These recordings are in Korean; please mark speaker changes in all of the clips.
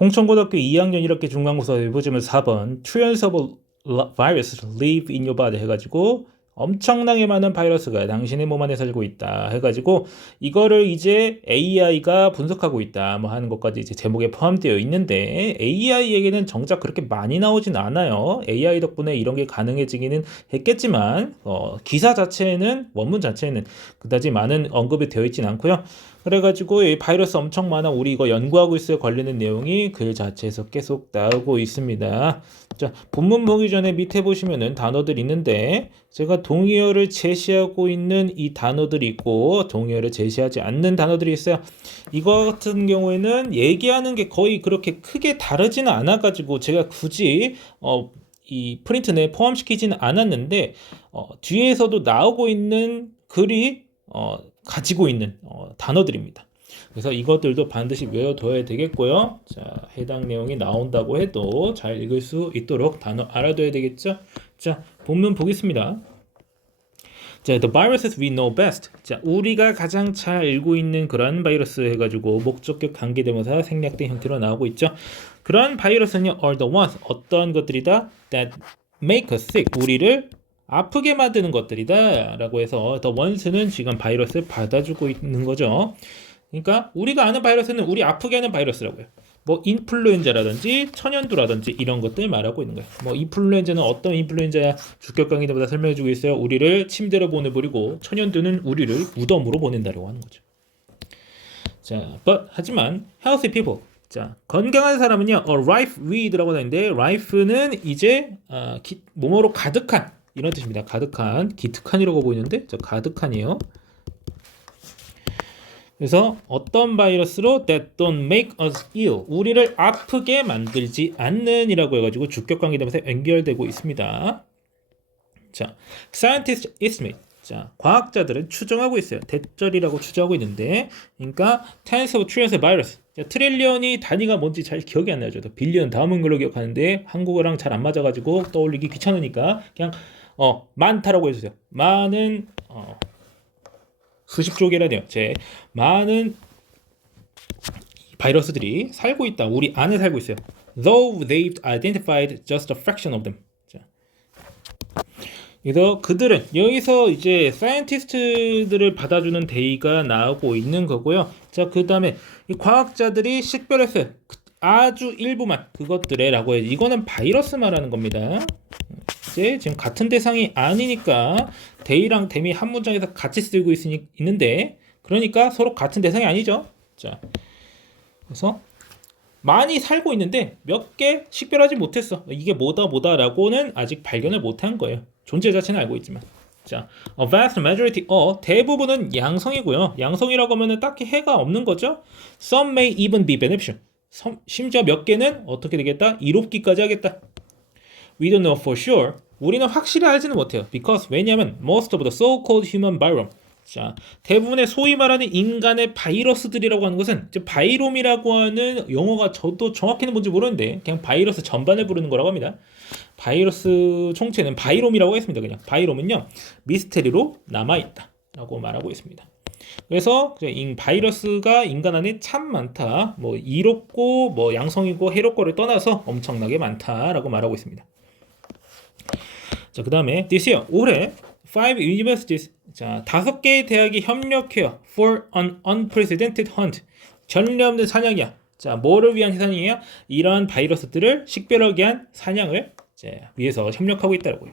Speaker 1: 홍천고등학교 2학년 1학기 중간고사 외부지문 4번 transmissible viruses live in your body 해가지고 엄청나게 많은 바이러스가 당신의 몸 안에 살고 있다 해가지고 이거를 이제 AI가 분석하고 있다 뭐 하는 것까지 이제 제목에 포함되어 있는데 AI에게는 정작 그렇게 많이 나오진 않아요. AI 덕분에 이런 게 가능해지기는 했겠지만 어, 기사 자체에는 원문 자체에는 그다지 많은 언급이 되어 있진 않고요. 그래가지고 이 바이러스 엄청 많아 우리 이거 연구하고 있어요 관련된 내용이 글 자체에서 계속 나오고 있습니다. 자 본문 보기 전에 밑에 보시면은 단어들 있는데 제가 동의어를 제시하고 있는 이 단어들이 있고 동의어를 제시하지 않는 단어들이 있어요. 이거 같은 경우에는 얘기하는 게 거의 그렇게 크게 다르지는 않아 가지고 제가 굳이 어, 이 프린트에 포함시키지는 않았는데 어, 뒤에서도 나오고 있는 글이 어, 가지고 있는 어, 단어들입니다. 그래서 이것들도 반드시 외워둬야 되겠고요. 자, 해당 내용이 나온다고 해도 잘 읽을 수 있도록 단어 알아둬야 되겠죠? 자, 본문 보겠습니다. 자, the viruses we know best. 자, 우리가 가장 잘 알고 있는 그런 바이러스 해가지고 목적격 관계대명사 생략된 형태로 나오고 있죠. 그런 바이러스는요, are the ones 어떤 것들이다 that make us sick. 우리를 아프게 만드는 것들이다 라고 해서 더 원스는 지금 바이러스를 받아주고 있는 거죠. 그러니까 우리가 아는 바이러스는 우리 아프게 하는 바이러스라고요. 뭐 인플루엔자라든지 천연두라든지 이런 것들 말하고 있는 거예요. 뭐 인플루엔자는 어떤 인플루엔자야 주격 강의보다 설명해 주고 있어요. 우리를 침대로 보내버리고 천연두는 우리를 무덤으로 보낸다고 하는 거죠. 자, but 하지만 healthy people 자, 건강한 사람은요, a rife with라고 하는데, rife는 이제 아, 기, 몸으로 가득한 이런 뜻입니다. 가득한, 기특한이라고 보이는데, 저 가득한이에요. 그래서 어떤 바이러스로 that don't make us ill, 우리를 아프게 만들지 않는이라고 해가지고 주격 관계되면서 연결되고 있습니다. 자, scientist estimate. 자, 과학자들은 추정하고 있어요. 대절이라고 추정하고 있는데, 그러니까 tens of trillions of virus. 자, 트릴리언이 단위가 뭔지 잘 기억이 안 나죠. 빌리언 다음은 걸로 기억하는데 한국어랑 잘 안 맞아가지고 떠올리기 귀찮으니까 그냥 어 많다라고 해주세요. 많은 어, 수십 조개라 돼요. 제 많은 바이러스들이 살고 있다. 우리 안에 살고 있어요. Though they've identified just a fraction of them. 자. 그래서 그들은 여기서 이제 사이언티스트들을 받아주는 데이가 나오고 있는 거고요. 자, 그 다음에 과학자들이 식별했어요. 아주 일부만 그것들에라고 해요. 이거는 바이러스 말하는 겁니다. 이제 지금 같은 대상이 아니니까 데이랑 댐이 한 문장에서 같이 쓰고 있으니, 있는데 그러니까 서로 같은 대상이 아니죠. 자, 그래서 많이 살고 있는데 몇 개 식별하지 못했어. 이게 뭐다 뭐다라고는 아직 발견을 못한 거예요. 존재 자체는 알고 있지만. 자, a vast majority, 어, 대부분은 양성이고요. 양성이라고 하면은 딱히 해가 없는 거죠. Some may even be beneficial. 섬, 심지어 몇 개는 어떻게 되겠다? 이롭기까지 하겠다. We don't know for sure. 우리는 확실히 알지는 못해요. Because 왜냐하면 most of the so-called human virome. 자, 대부분의 소위 말하는 인간의 바이러스들이라고 하는 것은 이제 바이롬이라고 하는 용어가 저도 정확히는 뭔지 모르는데 그냥 바이러스 전반을 부르는 거라고 합니다. 바이러스 총체는 바이롬이라고 했습니다. 그냥 바이롬은요 미스테리로 남아 있다라고 말하고 있습니다. 그래서 인 바이러스가 인간 안에 참 많다. 뭐 이롭고 뭐 양성이고 해롭고를 떠나서 엄청나게 많다라고 말하고 있습니다. 자, 그 다음에 this year 올해 five universities 자, 다섯 개의 대학이 협력해요. for an unprecedented hunt. 전례 없는 사냥이야. 자, 뭐를 위한 사냥이에요? 이러한 바이러스들을 식별하기 위한 사냥을 이제 위해서 협력하고 있다고요.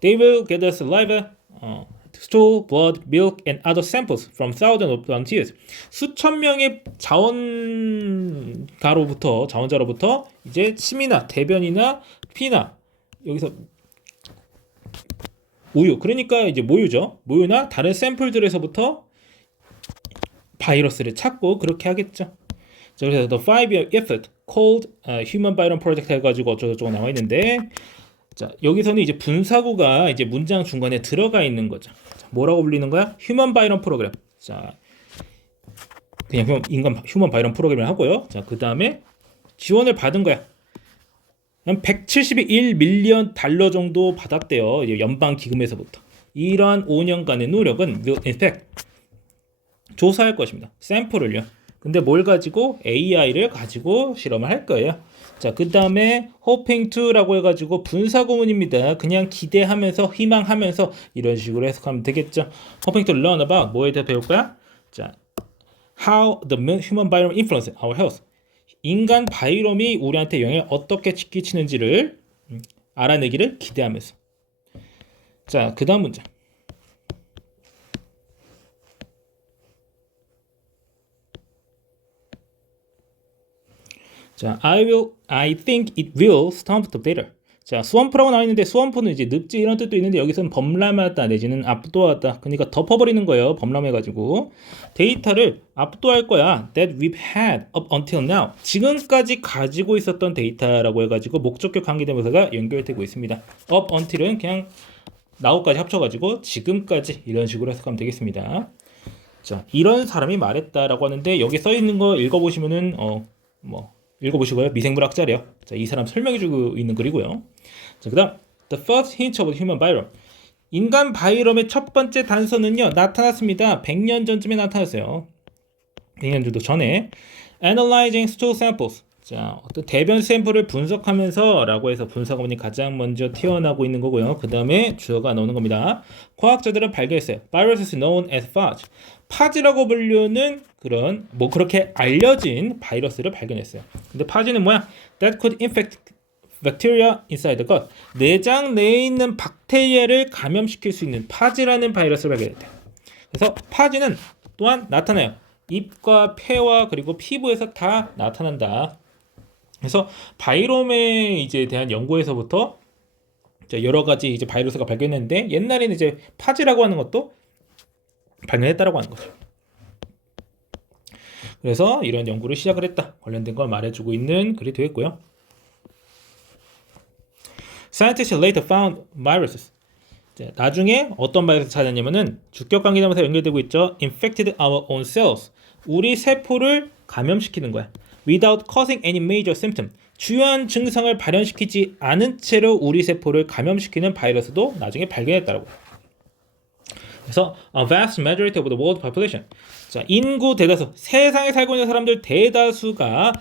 Speaker 1: They will gather saliva, 어, stool, blood, milk, and other samples from thousands of volunteers. 수천 명의 자원가로부터 자원자로부터 이제 침이나 대변이나 피나 여기서 모유 그러니까 이제 모유죠. 모유나 다른 샘플들에서부터 바이러스를 찾고 그렇게 하겠죠. 자, 그래서 the five-year effort called uh, Human Virome Project 해가지고 어쩌고저쩌고 나와 있는데 자 여기서는 이제 분사구가 이제 문장 중간에 들어가 있는 거죠. 자, 뭐라고 불리는 거야? Human Virome Program. 자 그냥 휴- 인간 휴먼 바이럼 프로그램을 하고요. 자그 다음에 지원을 받은 거야. 한171 밀리언 달러 정도 받았대요. 연방 기금에서부터. 이러한 5년간의 노력은 will in fact 조사할 것입니다. 샘플을요. 근데 뭘 가지고 AI를 가지고 실험을 할 거예요. 자, 그 다음에 hoping to라고 해가지고 분사 구문입니다. 그냥 기대하면서 희망하면서 이런 식으로 해석하면 되겠죠. hoping to learn about 뭐에 대해 배울 거야? 자, how the human biome influence our health. 인간 바이옴이 우리한테 영향을 어떻게 끼치는지를 음, 알아내기를 기대하면서. 자, 그 다음 문장. 자, I will, I think it will stomp the better. 자, 스왑프라고 나와 있는데 스왑프는 이제 늪지 이런 뜻도 있는데 여기서는 범람하다 내지는 압도하다. 그러니까 덮어버리는 거예요. 범람해가지고 데이터를 압도할 거야. That we've had up until now. 지금까지 가지고 있었던 데이터라고 해가지고 목적격 관계대명사가 연결되고 있습니다. up until은 그냥 now까지 합쳐가지고 지금까지 이런 식으로 해석하면 되겠습니다. 자, 이런 사람이 말했다라고 하는데 여기 써 있는 거 읽어보시면은 어뭐 읽어보시고요. 미생물학자래요. 자, 이 사람 설명해주고 있는 글이고요. 자, 그 다음 The first hint of human biome. 인간 바이럼의 첫 번째 단서는요 나타났습니다. 100년 전쯤에 나타났어요. 100년 정도 전에 analyzing stool samples. 자, 어떤 대변 샘플을 분석하면서 라고 해서 분석원이 가장 먼저 튀어나오고 있는 거고요. 그 다음에 주어가 나오는 겁니다. 과학자들은 발견했어요. Viruses known as phage. 파지라고 불리는 그런 뭐 그렇게 알려진 바이러스를 발견했어요. 근데 파지는 뭐야? That could infect bacteria inside the gut. 내장 내에 있는 박테리아를 감염시킬 수 있는 파지라는 바이러스를 발견했대요. 그래서 파지는 또한 나타나요. 입과 폐와 그리고 피부에서 다 나타난다. 그래서 바이롬에 이제 대한 연구에서부터 여러 가지 이제 바이러스가 발견했는데 옛날에는 이제 파지라고 하는 것도 발견했다라고 하는 거죠. 그래서 이런 연구를 시작을 했다. 관련된 걸 말해주고 있는 글이 되겠고요. Scientists later found viruses. 자, 나중에 어떤 바이러스 찾았냐면은 주격 관계자면서 연결되고 있죠. Infected our own cells. 우리 세포를 감염시키는 거야. Without causing any major symptom. 주요한 증상을 발현시키지 않은 채로 우리 세포를 감염시키는 바이러스도 나중에 발견했다고. 그래서 a vast majority of the world population. 자, 인구 대다수, 세상에 살고 있는 사람들 대다수가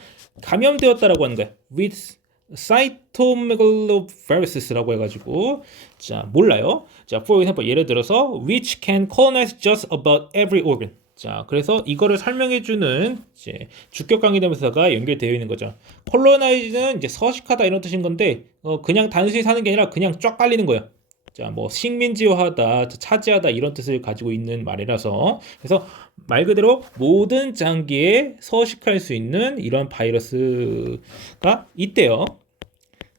Speaker 1: 감염되었다라고 하는 거야. with cytomegalovirus라고 해가지고 자 몰라요. 자, for example 예를 들어서 which can colonize just about every organ. 자, 그래서 이거를 설명해주는 이제 주격 관계대명사가 연결되어 있는 거죠. colonize는 이제 서식하다 이런 뜻인 건데 어, 그냥 단순히 사는 게 아니라 그냥 쫙 깔리는 거예요. 자, 뭐 식민지화하다, 차지하다 이런 뜻을 가지고 있는 말이라서 그래서 말 그대로 모든 장기에 서식할 수 있는 이런 바이러스가 있대요.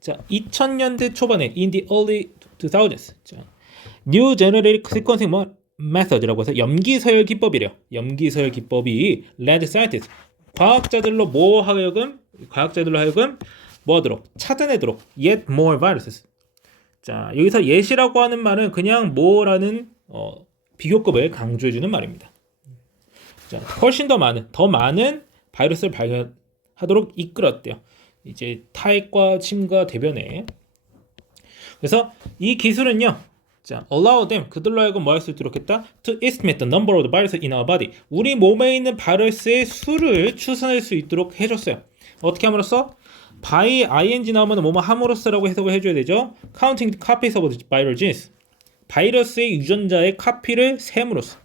Speaker 1: 자, 2000년대 초반에 in the early 2000s. 자, New Generative Sequencing Method라고 해서 염기 서열 기법이래요. 염기 서열 기법이 led scientists 과학자들로 뭐 하여금 과학자들로 하여금 뭐 하도록 찾아내도록 yet more viruses 자, 여기서 예시라고 하는 말은 그냥 뭐라는 어, 비교급을 강조해주는 말입니다. 자, 훨씬 더 많은, 더 많은 바이러스를 발견하도록 이끌었대요. 이제 타액과 침과 대변에. 그래서 이 기술은요, 자, allow them 그들로 하여금 뭐 할 수 있도록 했다? To estimate the number of the viruses in our body. 우리 몸에 있는 바이러스의 수를 추산할 수 있도록 해줬어요. 어떻게 함으로써? By ing 나오면 뭐뭐 함으로써라고 해석을 해줘야 되죠. counting copies of genes. 바이러스의 유전자의 카피를 셈으로써.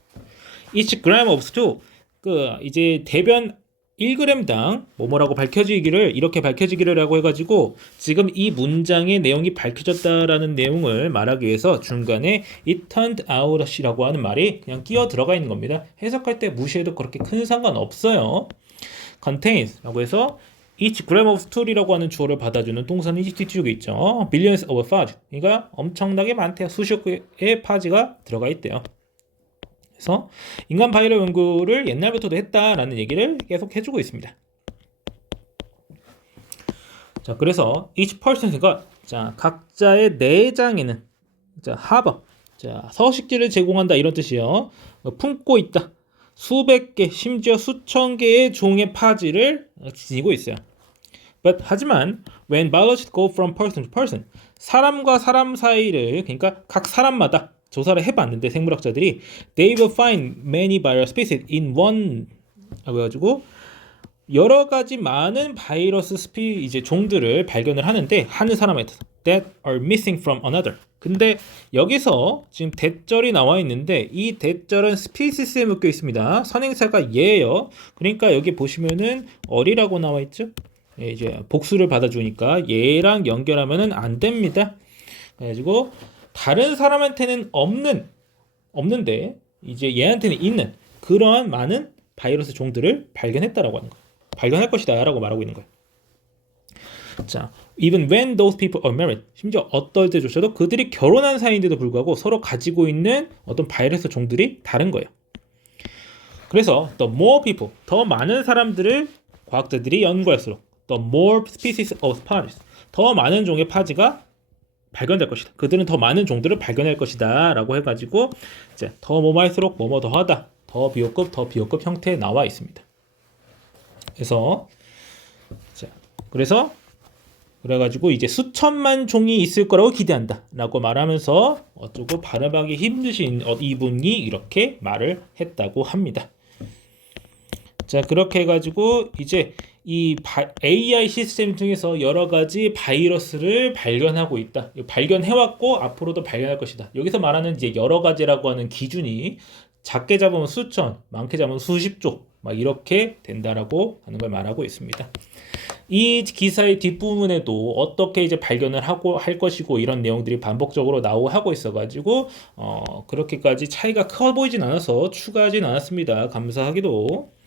Speaker 1: each gram of stool. 그 이제 대변 1g당 뭐뭐라고 밝혀지기를 이렇게 밝혀지기를라고 해가지고 지금 이 문장의 내용이 밝혀졌다라는 내용을 말하기 위해서 중간에 it turned out이라고 하는 말이 그냥 끼어 들어가 있는 겁니다. 해석할 때 무시해도 그렇게 큰 상관 없어요. contains라고 해서 each gram of stool이라고 하는 주어를 받아주는 동사는 뒤쪽에 있죠. billions of fudge. 그러니까 엄청나게 많대요. 수십 개의 파지가 들어가 있대요. 그래서 인간 바이러 연구를 옛날부터도 했다라는 얘기를 계속 해주고 있습니다. 자, 그래서 each person가 자 각자의 내장에는 자 하버 자 서식지를 제공한다 이런 뜻이요. 품고 있다. 수백 개, 심지어 수천 개의 종의 파지를 지니고 있어요. But 하지만 when biologists go from person to person 사람과 사람 사이를 그러니까 각 사람마다 조사를 해봤는데 생물학자들이 they will find many viral species in one 그래가지고 여러 가지 많은 바이러스 스피 이제 종들을 발견을 하는데 하는 사람한테 that are missing from another. 근데 여기서 지금 대절이 나와 있는데 이 대절은 스피시스에 묶여 있습니다. 선행사가 얘예요. 그러니까 여기 보시면은 어리라고 나와 있죠. 예, 이제 복수를 받아주니까 얘랑 연결하면은 안 됩니다. 그래가지고 다른 사람한테는 없는 없는데 이제 얘한테는 있는 그러한 많은 바이러스 종들을 발견했다라고 하는 거예요. 발견할 것이다라고 말하고 있는 거예요. 자, even when those people are married, 심지어 어떨 때조차도 그들이 결혼한 사이인데도 불구하고 서로 가지고 있는 어떤 바이러스 종들이 다른 거예요. 그래서 the more people, 더 많은 사람들을 과학자들이 연구할수록 the more species of spiders, 더 많은 종의 파지가 발견될 것이다. 그들은 더 많은 종들을 발견할 것이다 라고 해가지고 이제 더 뭐뭐할수록 뭐뭐 더하다, 더 비호급, 더 비호급 형태에 나와 있습니다. 그래서 자, 그래서 그래가지고 이제 수천만 종이 있을 거라고 기대한다 라고 말하면서 어쩌고 발음하기 힘드신 어, 이분이 이렇게 말을 했다고 합니다. 자 그렇게 해가지고 이제 이 바- AI 시스템 중에서 여러 가지 바이러스를 발견하고 있다. 발견해왔고 앞으로도 발견할 것이다. 여기서 말하는 이제 여러 가지라고 하는 기준이 작게 잡으면 수천, 많게 잡으면 수십 조 막 이렇게 된다라고 하는 걸 말하고 있습니다. 이 기사의 뒷부분에도 어떻게 이제 발견을 하고 할 것이고 이런 내용들이 반복적으로 나오고 하고 있어가지고 어 그렇게까지 차이가 커 보이진 않아서 추가하진 않았습니다. 감사하기도 자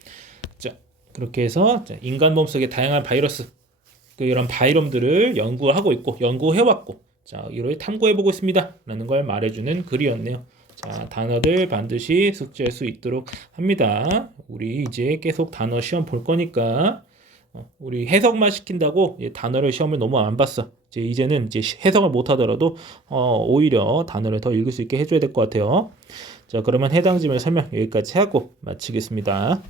Speaker 1: 그렇게 해서 자, 인간 몸속의 다양한 바이러스 그 이런 바이럼들을 연구하고 있고 연구해왔고 자 이를 탐구해보고 있습니다라는 걸 말해주는 글이었네요. 자 단어들 반드시 숙지할 수 있도록 합니다. 우리 이제 계속 단어 시험 볼 거니까. 어, 우리 해석만 시킨다고 단어를 시험을 너무 안 봤어. 이제 이제는 이제 시- 해석을 못 하더라도 어, 오히려 단어를 더 읽을 수 있게 해줘야 될 것 같아요. 자, 그러면 해당 지문 설명 여기까지 하고 마치겠습니다.